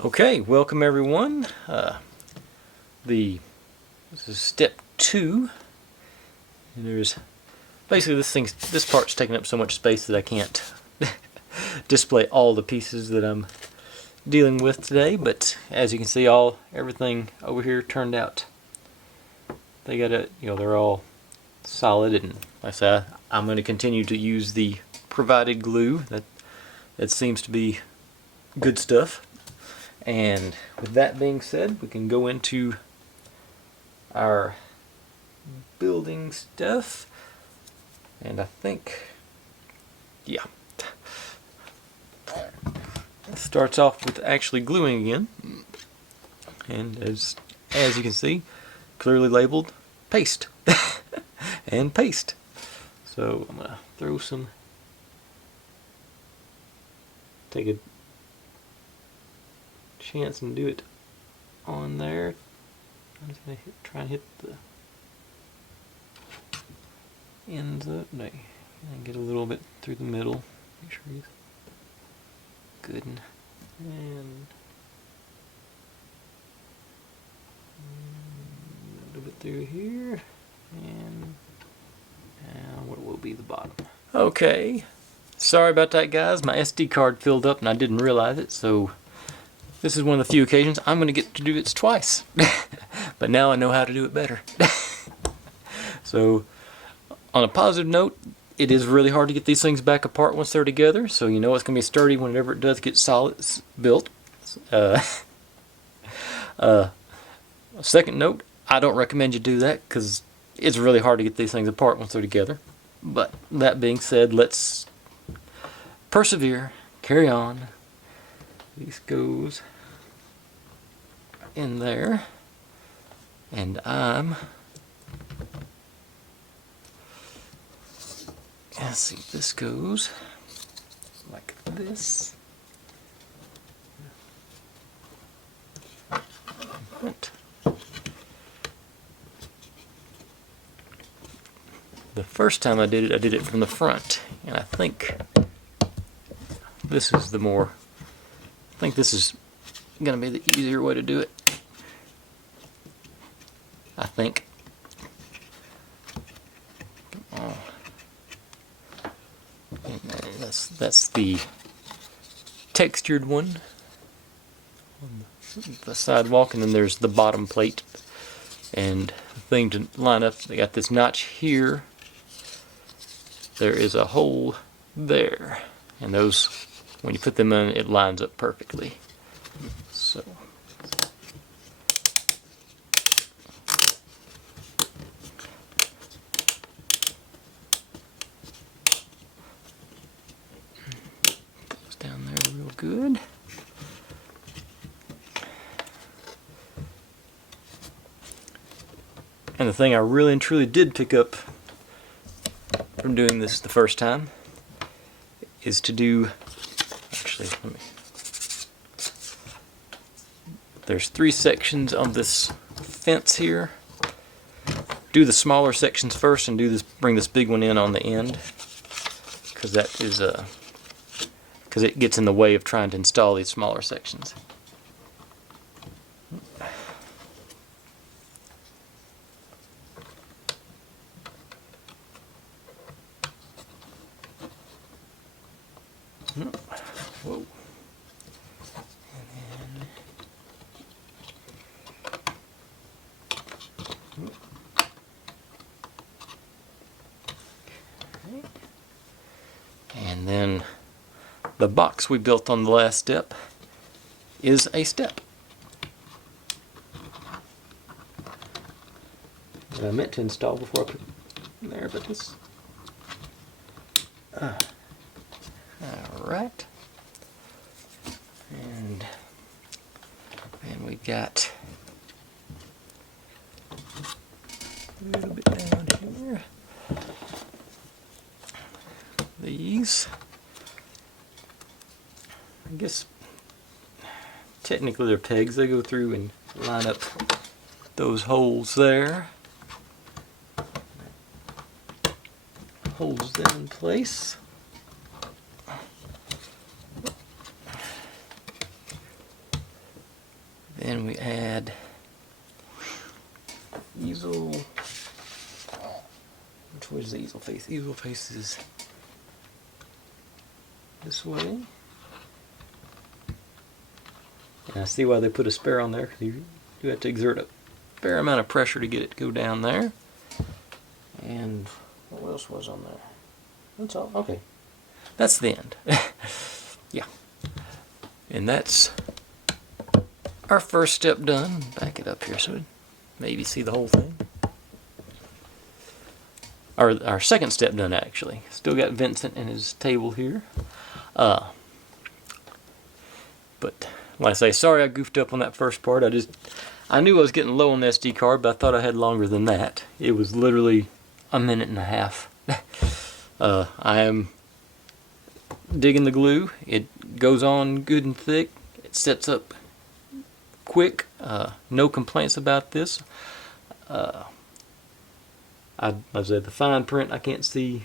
Okay, welcome everyone. This is step 2, and there's basically this part's taking up so much space that I can't display all the pieces that I'm dealing with today. But as you can see, everything over here turned out. They got they're all solid, and like I said, I'm going to continue to use the provided glue. That seems to be good stuff. And with that being said, we can go into our building stuff. And I think, yeah, it starts off with actually gluing again. And as you can see, clearly labeled paste and paste. So I'm gonna take a chance and do it on there. I'm just gonna try and hit the ends up and get a little bit through the middle. Make sure he's good and a little bit through here and what will be the bottom. Okay, sorry about that, guys. My SD card filled up and I didn't realize it, so this is one of the few occasions I'm going to get to do this twice. But now I know how to do it better. So, on a positive note, it is really hard to get these things back apart once they're together. So you know it's going to be sturdy whenever it does get solid built. Second note, I don't recommend you do that because it's really hard to get these things apart once they're together. But that being said, let's persevere, carry on. This goes in there, and let's see, this goes like this. The first time I did it from the front, and I think this is this is going to be the easier way to do it. I think. Oh. And that's the textured one on the sidewalk, and then there's the bottom plate. And the thing to line up, they got this notch here. There is a hole there, and those, when you put them in, it lines up perfectly. So goes down there real good. And the thing I really and truly did pick up from doing this the first time is to do, actually, there's 3 sections of this fence here. Do the smaller sections first and bring this big one in on the end, because that is because it gets in the way of trying to install these smaller sections. Whoa. And then the box we built on the last step is a step. That I meant to install before I put it there, but this. Alright. And we got a little bit down here. These, I guess technically they're pegs. They go through and line up those holes there. Holds them in place. then we add easel. Which way is the easel face? Easel face is this way. And I see why they put a spare on there, because you have to exert a fair amount of pressure to get it to go down there. And what else was on there? That's all. Okay. That's the end. Yeah. And that's our first step done. Back it up here so we maybe see the whole thing. Our second step done, actually. Still got Vincent and his table here. But like I say, sorry I goofed up on that first part. I knew I was getting low on the SD card, but I thought I had longer than that. It was literally a minute and a half. I am digging the glue. It goes on good and thick. It sets up quick. No complaints about this. I said the fine print, I can't see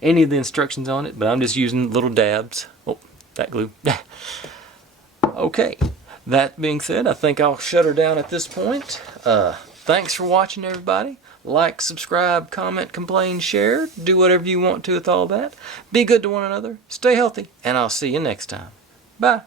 any of the instructions on it, but I'm just using little dabs. Oh, that glue. Okay, that being said, I think I'll shut her down at this point. Thanks for watching, everybody. Like, subscribe, comment, complain, share. Do whatever you want to with all that. Be good to one another. Stay healthy, and I'll see you next time. Bye.